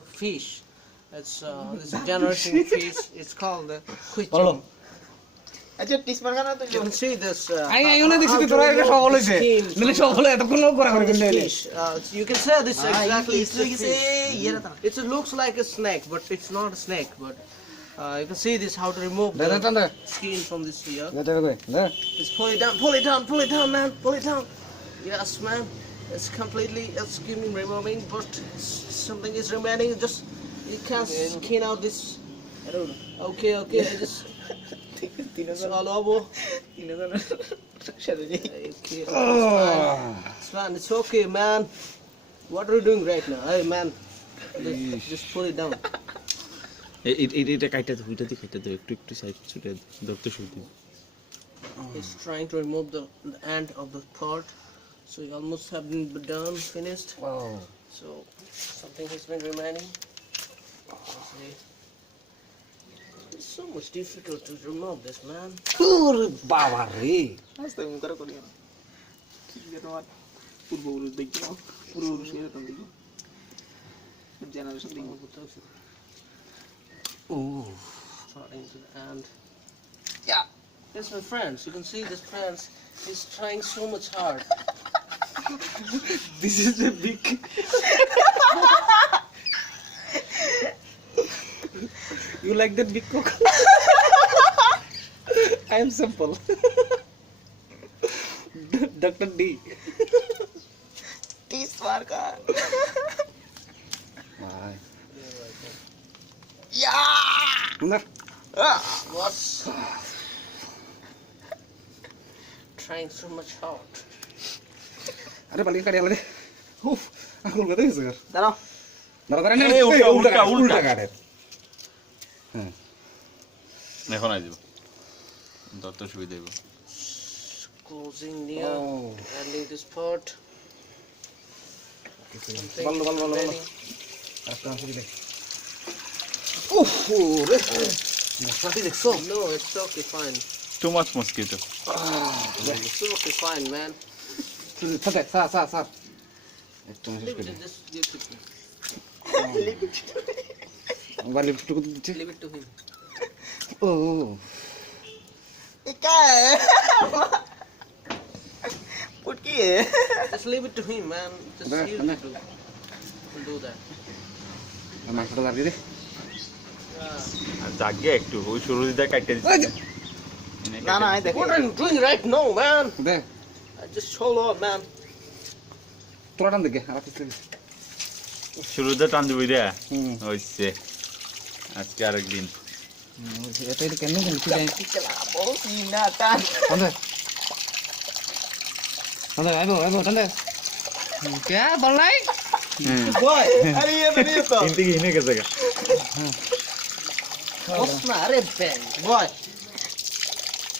of fish. It's this generation fish. It's called the kuichon. আচ্ছা টিসমার খানা তো You can see this. I one দেখছি তো তোরা এটা সফল হইছে মানে সফল এতক্ষণ লোক করা করে কিন্তু Fish. You can say this exactly. It's the গেছে fish. ইয়েরা তা It looks like a snake, but it's not a snake. But you can see this how to remove দাদা the টান্দা skin from this here. দাদা কই দা Just pull it down, pull it down, man, pull it down. Yes, man. It's completely removing, but something is remaining. Just you can skin out this. Okay. I just it's all over. সাথে যাই Okay. It's fine. It's okay, man. What are you doing right now? Hey, man. Just pull it down. এটা কাইটা দাও এটা দিয়ে কাইটা দাও একটু সাইড ছুটে ধরতে শুরু দিই He's trying to remove the end of the part. So you almost have been done, finished. Wow So something has been remaining. See. It's so much difficult to remove this, man. ওরে বাবা রে আস্তে মুখ করে করি না তোমার পূর্বপুরুষ দেখো পূর্বপুরুষ এরকম দেখো জেনারেশন দেখো ও Starting to the end. Yeah. Yes, my friends. You can see this friends. He's trying so much hard. This is a big. You like that big cock? I am simple. Dr. D. টিসমার কা Bye. ইয়া What's trying so much hard? Ada paling kali ada. Aku nggak tahu sih. দাঁড়াও Nara Eh, ulta. kade. এখন I যাব ধরতে সুবিধা দেব Closing near, Oh. ending this part. Something Ballo. remaining. Asta sini deh. Re. Nanti deh so. No, it's okay, fine. Too much mosquito It's okay, fine, man. Santai, sar. Itu masih Leave gede. it, just give it to him. Balik cukup dicek. Leave it to him. Oh. ইকা পুটকি Just leave it to him, man. Just Nah, you nah. do that. Masuk lagi deh. Yeah. আর জাগে একটু ওই শুরু দিতে কাটতে দিচ্ছি না না আই দেখো What are you doing right now, man? Deh. Just hold on, man. Turadan deh, arah pisah. শুরুতে টান দিবি রে Hmm. হইছে আজকে আরেকদিন Itu kayaknya kan sudah. চালাবো সিনাটান Santai. Ayo, santai. Kya balai? বয় আরে ইয়ে তো কিন্তু কি হিনে গেছে What's not a bang, boy?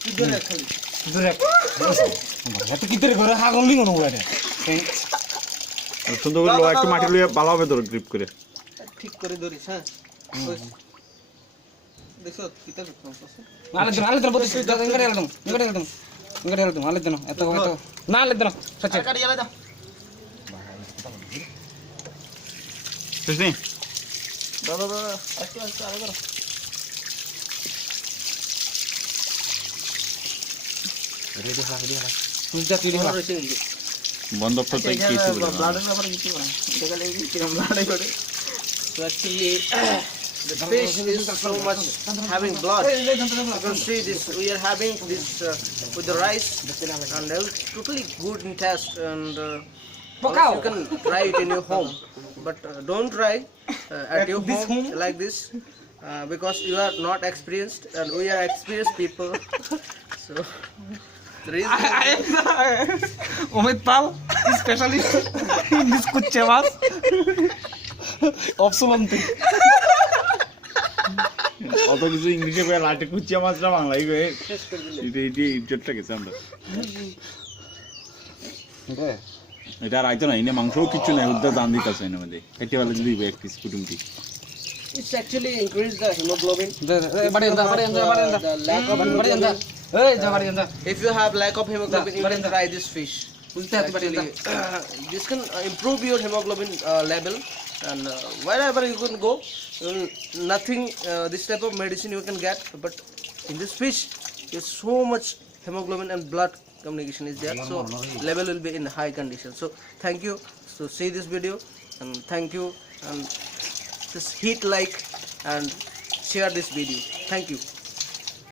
You do that, Khalid. Direk. Itu kita ঘরে হাগল নি কোন বলে। সুন্দর করে লোয়া একটু মাটি লইয়া ভালোভাবে ধরে গ্রিপ করে ঠিক করে ধরিস, হ্যাঁ? দেখো, কিতা করতেছ? আলেদন বলতে ইংরেজি আলেদন আলেদন এত না আলেদন সচ্চে কাটি গেল দাও বুঝলি দাদা একটু আরে দাও রেডি হলা বুঝদা তুই হলা বন্ধ করতে কিছু বলে না ব্লাডের ব্যাপারে কিছু না এটা গেলে কিরম ব্লাডে করে So actually, the fish is so much having blood. You can see this. We are having this with the rice, and it's totally good in taste. And also you can try it in your home, but don't try at your home like this because you are not experienced, and we are experienced people. So the reason. Omid Pal, specialist in this kucce mas. Obsolente. অত কিছু ইংলিশে কয়ে লাটে কুচিয়া মাছটা বাংলায় কয়ে এটা ইজ্জতটা গেছে আমরা এটা আর আইতো না এনে মাংসও কিছু নাই উদ্দা দান দিতেছে এনে মধ্যে খেতে পারলে যদি এক piece কুটুমটি It's actually increase the hemoglobin. Bari anda. The lack of Bari anda. hemoglobin. Bari anda. If you have lack of hemoglobin, you can try this fish. Bulte hati bari anda. This can improve your hemoglobin level. and wherever you can go, nothing this type of medicine you can get, but in this fish is so much hemoglobin and blood communication is there, so level will be in high condition. So thank you. So see this video, and thank you, and just hit like and share this video. Thank you.